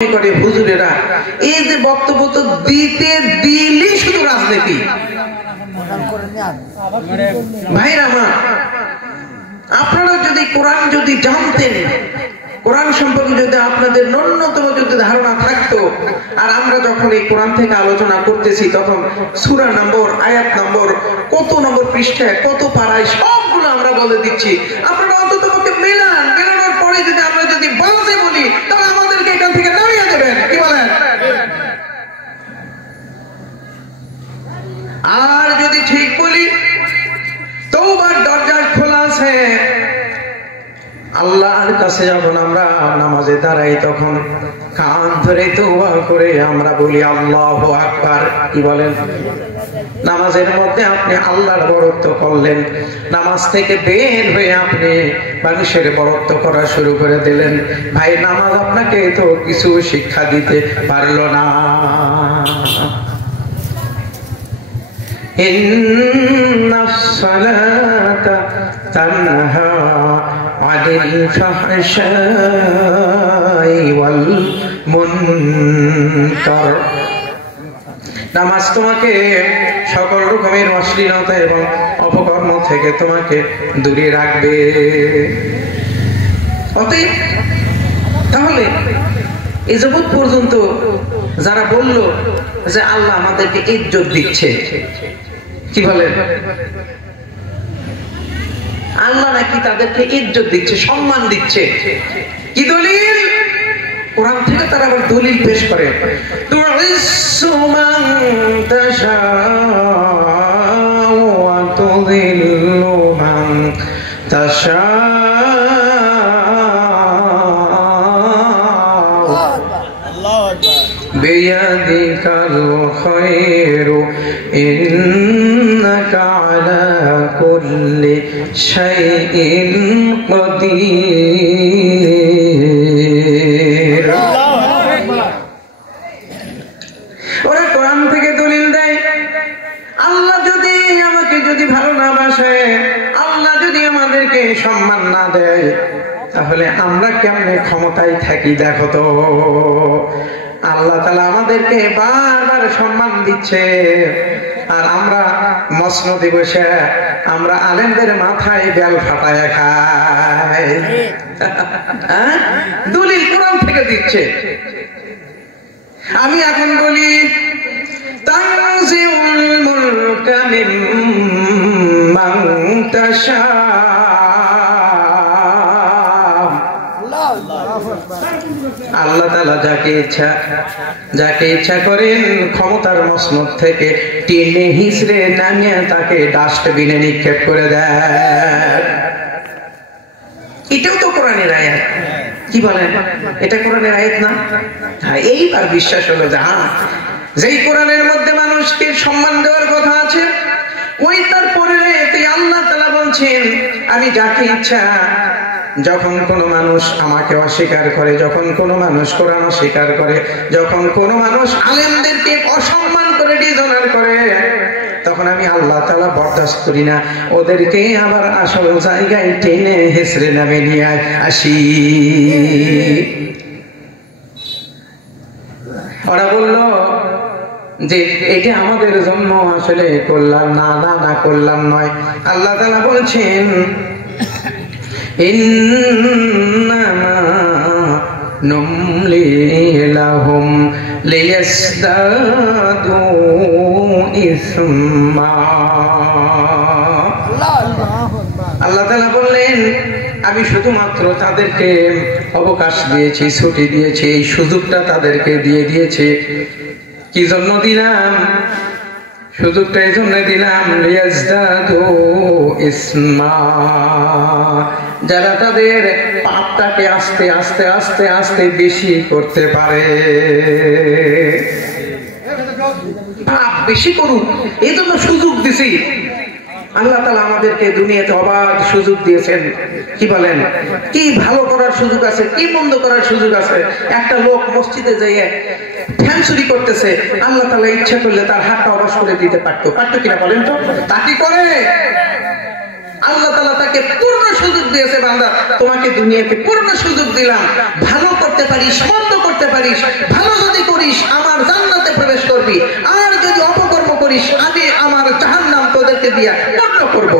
করে হুজুরেরা এই যে বক্তব্য তো দিতে দিলেই শুধু রাজনীতি। ভাইরা আমার, আপনারা যদি কোরআন যদি জানতেন, কোরআন সম্পর্কে যদি আপনাদের ন্যূনতম যদি ধারণা থাকতো, আর আমরা যখন এই কোরআন থেকে আলোচনা করতেছি তখন সূরা নম্বর, আয়াত নম্বর, কত নম্বর পৃষ্ঠায়, কত পারায় সবগুলো আমরা বলে দিচ্ছি। আপনারা অন্তত পক্ষে মেলানোর পরে যদি আমরা যদি বলতে বলি তাহলে আমাদেরকে এখান থেকে নামিয়ে দেবেন, কি বলেন? আর যদি ঠিক বলি তওবার দরজা খোলা আছে, আল্লাহর কাছে যখন আমরা নামাজে দাঁড়াই তখন কান ধরে তওবা করে আমরা বলি আল্লাহু আকবার, কি বলেন? নামাজের মধ্যে আপনি আল্লাহর বড়ত্ব করলেন, নামাজ থেকে বের হয়ে আপনি মানুষের বড়ত্ব করা শুরু করে দিলেন। ভাই, নামাজ আপনাকে তো কিছু শিক্ষা দিতে পারলো না। ইন্নাস সালাতা তানহা আনিল ফাহশাই ওয়াল মুনকার। নামাজ তোমাকে সকল রকমের অশ্লীলতা এবং অপকর্ম থেকে তোমাকে দূরে রাখবে। অতএব তাহলে এই জগৎ পর্যন্ত যারা বলল যে আল্লাহ আমাদেরকে ইজ্জত দিচ্ছে, কি বলেন? আল্লাহ নাকি তাদেরকে ইজ্জত দিচ্ছে, সম্মান দিচ্ছে, কি দলিল? কোরআন থেকে তারা আবার দলিল পেশ করে। তুইসু মান তাশাউ ওয়া তুযিল্লু মান তাশাউ বিয়াদিকাল খায়রু ইন্নাকা আলা কুল্লি শাইইন কাদির। ওরা কোরআন থেকে দলিল দেয়, আল্লাহ যদি আমাকে যদি ভালো না বাসে, আল্লাহ যদি আমাদেরকে সম্মান না দেয়, তাহলে আমরা কেমনে ক্ষমতায় থাকি দেখো তো। আল্লাহ তাআলা আমাদেরকে বারবার সম্মান দিচ্ছে, আর আমরা মসনদে বসে আমরা আলেমদের মাথায় বেল ফাটায় খাই। দলিল কোরআন থেকে দিচ্ছে। আমি এখন বলি তানজিউল মুলকা মিম্মান তাশা, আল্লাহ তাআলা যাকে ইচ্ছা করেন ক্ষমতার মসনদ থেকে টেনে হিঁচড়ে নামিয়ে তাকে ডাস্টবিনে নিক্ষেপ করে দেয়। এটাও তো কোরআনের আয়াত, কি বলেন? এটা কোরআনের আয়াত না? হ্যাঁ, এইবার বিশ্বাস হলো যে যেই কোরআনের মধ্যে মানুষকে সম্মান দেওয়ার কথা আছে, ওই তারপরে আল্লাহ তাআলা বলছেন আমি যাকে ইচ্ছা, যখন কোন মানুষ আমাকে অস্বীকার করে, যখন কোন মানুষ কোরআন অস্বীকার করে, যখন কোন মানুষ আলেমদেরকে অসম্মান করে ডিজনার করে, তখন আমি আল্লাহ তাআলা বরদাস্ত করি না, ওদেরকে আবার আসল জায়গায় টেনে হেসড়ে নামে নিয়ে আসি। ওরা বলল যে এটা আমাদের জন্য আসলে কল্যাণ না, না কল্যাণ নয়। আল্লাহ তাআলা বলছেন ইন্নামা নুমলি লাহুম লিয়াসদাদু ইসমা। আল্লাহ তাআলা বললেন আমি শুধুমাত্র তাদেরকে অবকাশ দিয়েছি, ছুটি দিয়েছি, এই সুযোগটা তাদেরকে দিয়ে দিয়েছি। কি জন্য দিলাম? সুযোগটা এই জন্য দিলাম লিয়াজদাদু ইসমা, যারা তাদের পাপটাকে আস্তে আস্তে আস্তে আস্তে বেশি করতে পারে। পাপ বেশি করুক, এই জন্য সুযোগ দিছি। আল্লাহ তাআলা আমাদেরকে দুনিয়াতে অবাধ সুযোগ দিয়েছেন, কি বলেন? কি ভালো করার সুযোগ আছে, কি মন্দ করার সুযোগ আছে। একটা লোক মসজিদে যাইয়ে ফ্যান চুরি করতেছে, আল্লাহ তাআলা ইচ্ছা করলে তার হাতটা অবশ করে দিতে পারতো, কিনা বলেন তো? তা কি করে? আল্লাহ তাআলা তাকে পূর্ণ সুযোগ দিয়েছে, বান্দা তোমাকে দুনিয়াতে পূর্ণ সুযোগ দিলাম, ভালো করতে পারিস, মন্দ করতে পারিস, ভালো যদি করিস আমার জান্নাতে প্রবেশ করবি, আর যদি অপকর্ম করিস আমি আমার জাহান্নাম তোদেরকে দিয়া পূর্ণ করব।